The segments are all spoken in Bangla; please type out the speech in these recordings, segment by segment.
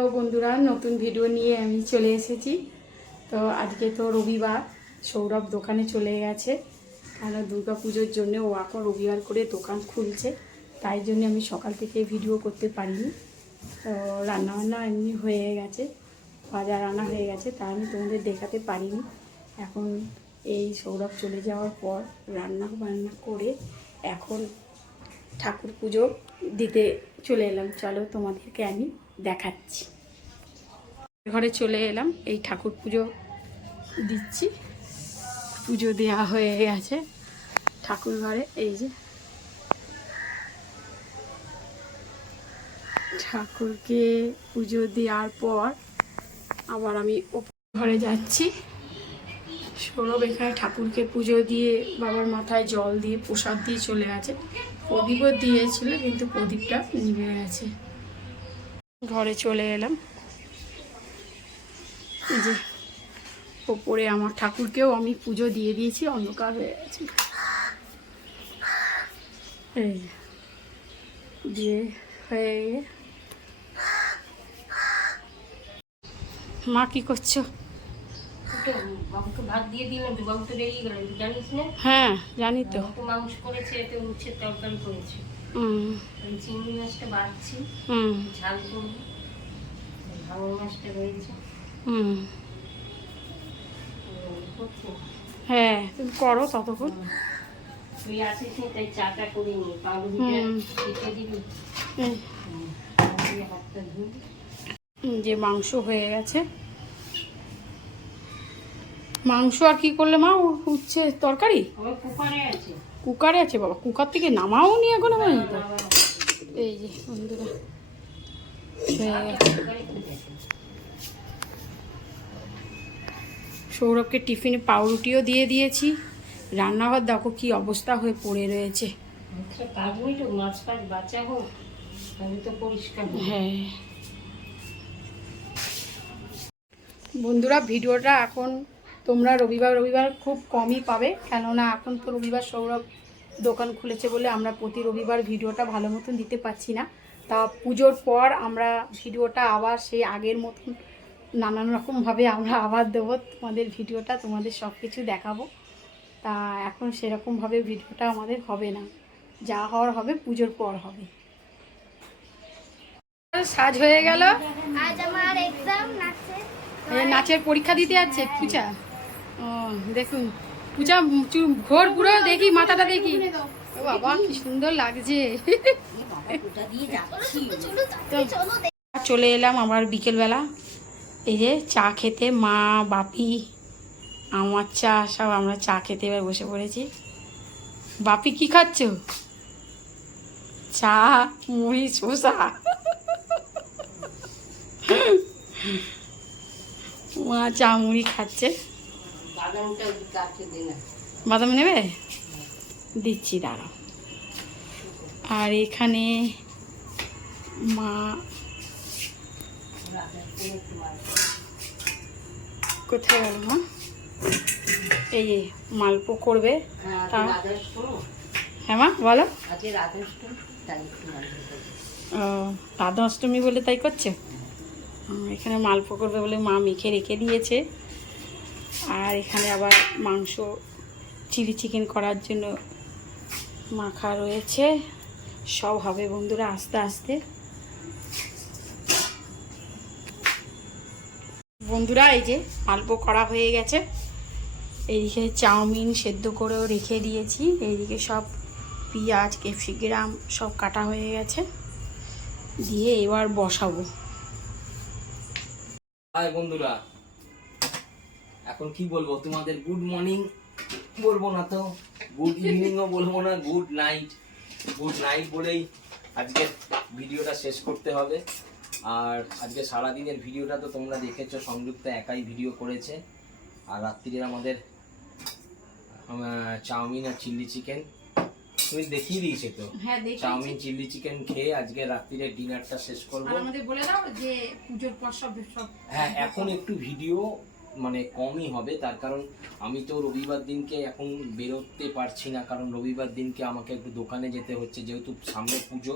তো বন্ধুরা নতুন ভিডিও নিয়ে আমি চলে এসেছি। তো আজকে তো রবিবার, সৌরভ দোকানে চলে গেছে, কারণ দুর্গা পুজোর জন্য ও এখন রবিবার করে দোকান খুলছে, তাই জন্য আমি সকাল থেকে ভিডিও করতে পারিনি। তো রান্নাবান্না এমনি হয়ে গেছে, ভাজা রান্না হয়ে গেছে, তা আমি তোমাদের দেখাতে পারিনি। এখন এই সৌরভ চলে যাওয়ার পর রান্না বান্না করে এখন ঠাকুর পুজো দিতে চলে এলাম। চলো তোমাদেরকে আমি দেখাচ্ছি। ঘরে চলে এলাম, এই ঠাকুর পুজো দিচ্ছি। পুজো দেওয়া হয়ে গেছে ঠাকুর ঘরে। এই যে ঠাকুরকে পুজো দেওয়ার পর আবার আমি ঘরে যাচ্ছি। সৌরভ এখানে ঠাকুরকে পুজো দিয়ে বাবার মাথায় জল দিয়ে প্রসাদ দিয়ে চলে গেছে। প্রদীপও দিয়েছিল কিন্তু প্রদীপটা নিভে গেছে। ঘরে চলে এলাম। এই যে ওপরে আমার ঠাকুরকেও আমি পুজো দিয়ে দিয়েছি, অন্ধকার হয়ে গেছে। এই দিয়ে হয়ে মা কি করছো? ভাত দিয়ে দিলাম, বাবু তো বেরিয়ে গেল, জানিস না? হ্যাঁ জানি তো। মাংস করেছে, এতে উচ্ছের তরকারি করেছে। চিংড়ি মাছটা বাড়ছি, ঝাল করবো। ভাঙন মাছটা রয়েছে। হ্যাঁ তুমি করো ততক্ষণ। তুই আসিস নি তাই চাটা করে নি, পাউরুটিটা দিবি। হাতটা ধুই। যে মাংস হয়ে গেছে, মাংস আর কি করলে মা? উচ্ছে তরকারি কুকারে আছে। বাবা কুকার থেকে নামাও নি এখনো পর্যন্ত। এই যে বন্ধুরা হয়ে গেছে। সৌরভকে টিফিনে পাউরুটিও দিয়ে দিয়েছি। রান্নাঘর দেখো কি অবস্থা হয়ে পড়ে রয়েছে। হ্যাঁ বন্ধুরা, ভিডিওটা এখন তোমরা রবিবার খুব কমই পাবে, কেননা এখন তো রবিবার সৌরভ দোকান খুলেছে বলে আমরা প্রতি রবিবার ভিডিওটা ভালো মতন দিতে পারছি না। তা পুজোর পর আমরা ভিডিওটা আবার সেই আগের মতন নানান রকমভাবে আমরা আবার দেবো তোমাদের ভিডিওটা, তোমাদের সব কিছু দেখাবো। তা এখন সেরকমভাবে ভিডিওটা আমাদের হবে না, যা হওয়ার হবে পুজোর পর হবে। সাজ হয়ে গেল, আজ আমার এক্সাম নাচের পরীক্ষা দিতে যাচ্ছে পূজা। ও দেখুন পূজা ঘোর পুরো দেখি, মাথাটা দেখি। ও বাবা কি সুন্দর লাগছে। চলে এলাম আবার বিকেলবেলা, এই যে চা খেতে। মা বাপি আমার চা সব আমরা চা খেতে এবার বসে পড়েছি। বাপি কি খাচ্ছ? চা মুড়ি শসা। মা চা মুড়ি খাচ্ছে। বাদাম নেবে? দিচ্ছি দাঁড়াও। আর এখানে মা কোথায় গেল মা? এই যে মালপো করবে। হ্যাঁ মা বলো। ও রাধা অষ্টমী বলে তাই করছে। এখানে মালপো করবে বলে মা মেখে রেখে দিয়েছে। আর এখানে আবার মাংস চিলি চিকেন করার জন্য মাখা রয়েছে। সব হবে বন্ধুরা আস্তে আস্তে। বন্ধুরা এই যে মালপো করা হয়ে গেছে। এইদিকে চাউমিন সেদ্ধ করেও রেখে দিয়েছি। এইদিকে সব পেঁয়াজ ক্যাপসিকাম সব কাটা হয়ে গেছে, দিয়ে এবার বসাবো। হাই বন্ধুরা, এখন কি বলবো তোমাদের? গুড মর্নিং বলবো না তো, গুড ইভিনিংও বলবো না, গুড নাইট বলেই আজকে ভিডিওটা শেষ করতে হবে। আর আজকে সারাদিনের ভিডিওটা তো তোমরা দেখেছো, সংযুক্ত একাই ভিডিও করেছে। আর রাত্রিরে আমাদের চাউমিন আর চিলি চিকেন তুমি দেখিয়ে দিয়েছে তো। চাউমিন চিলি চিকেন খেয়ে আজকে রাত্রিরে ডিনারটা শেষ করবো। আমাদের বলে দাও যে পুজোর পর সব। হ্যাঁ এখন একটু ভিডিও মানে কমই হবে, তার কারণ আমি তো রবিবার দিনকে এখন বেরোতে পারছি না, কারণ রবিবার দিনকে আমাকে একটু দোকানে যেতে হচ্ছে, যেহেতু সামনে পুজো।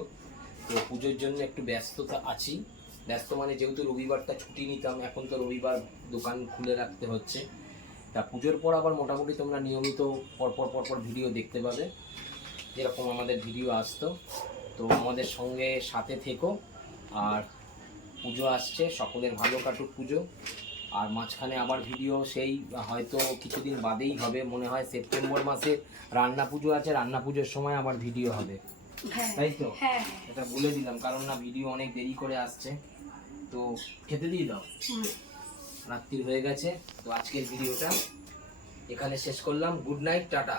তো পুজোর জন্য একটু ব্যস্ততা আছি। ব্যস্ত মানে যেহেতু রবিবারটা ছুটি নিতাম, এখন তো রবিবার দোকান খুলে রাখতে হচ্ছে। তা পুজোর পর আবার মোটামুটি তোমরা নিয়মিত পরপর ভিডিও দেখতে পাবে, যেরকম আমাদের ভিডিও আসতো। তো আমাদের সঙ্গে সাথে থেকো। আর পুজো আসছে, সকলের ভালো কাটুক পুজো। আর মাঝখানে আবার ভিডিও সেই হয়তো কিছুদিন বাদেই হবে, মনে হয় সেপ্টেম্বর মাসে রান্না পুজো আছে, রান্না পুজোর সময় আবার ভিডিও হবে, তাই তো? হ্যাঁ এটা বলে দিলাম, কারণ না ভিডিও অনেক দেরি করে আসছে। তো খেতে দিয়ে দাও, রাত্রি হয়ে গেছে। তো আজকের ভিডিওটা এখানে শেষ করলাম। Good night, tata.